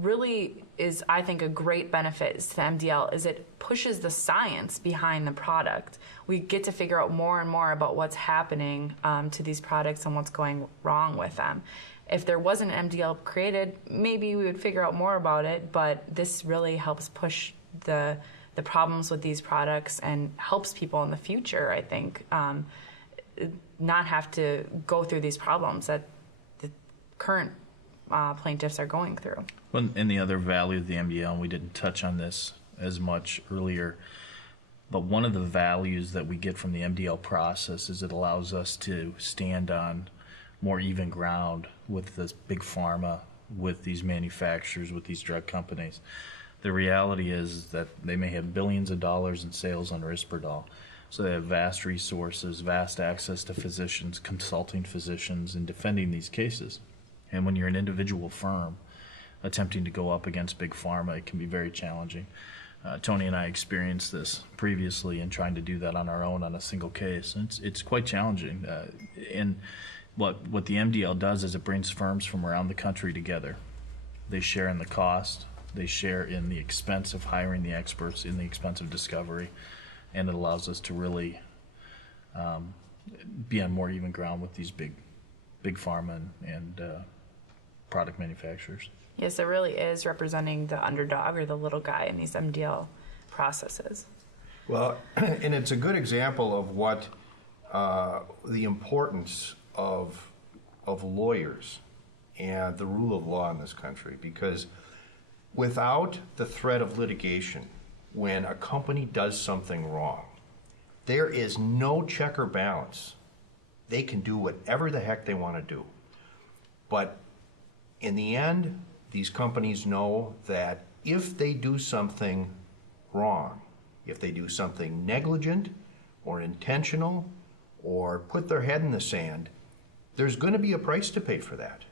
really is, I think, a great benefit to the MDL is it pushes the science behind the product. We get to figure out more and more about what's happening to these products and what's going wrong with them. If there wasn't an MDL created, maybe we would figure out more about it, but this really helps push the problems with these products and helps people in the future, I think, not have to go through these problems that the current plaintiffs are going through. Well, and the other value of the MDL, and we didn't touch on this as much earlier, but one of the values that we get from the MDL process is it allows us to stand on more even ground with this big pharma, with these manufacturers, with these drug companies. The reality is that they may have billions of dollars in sales on Risperdal, so they have vast resources, vast access to physicians, consulting physicians, and defending these cases. And when you're an individual firm attempting to go up against big pharma, it can be very challenging. Tony and I experienced this previously in trying to do that on our own on a single case. And it's quite challenging. And what the MDL does is it brings firms from around the country together. They share in the cost, they share in the expense of hiring the experts, in the expense of discovery, and it allows us to really be on more even ground with these big pharma and product manufacturers. Yes, it really is representing the underdog or the little guy in these MDL processes. Well, and it's a good example of what the importance of lawyers and the rule of law in this country, because without the threat of litigation, when a company does something wrong, there is no check or balance. They can do whatever the heck they want to do. But in the end, these companies know that if they do something wrong, if they do something negligent or intentional or put their head in the sand, there's going to be a price to pay for that.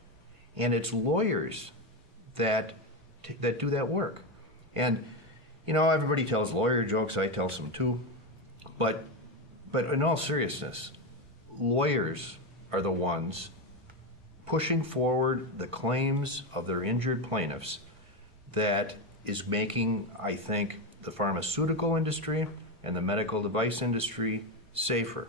And it's lawyers that do that work. And, you know, everybody tells lawyer jokes, I tell some too. But in all seriousness, lawyers are the ones pushing forward the claims of their injured plaintiffs that is making, I think, the pharmaceutical industry and the medical device industry safer.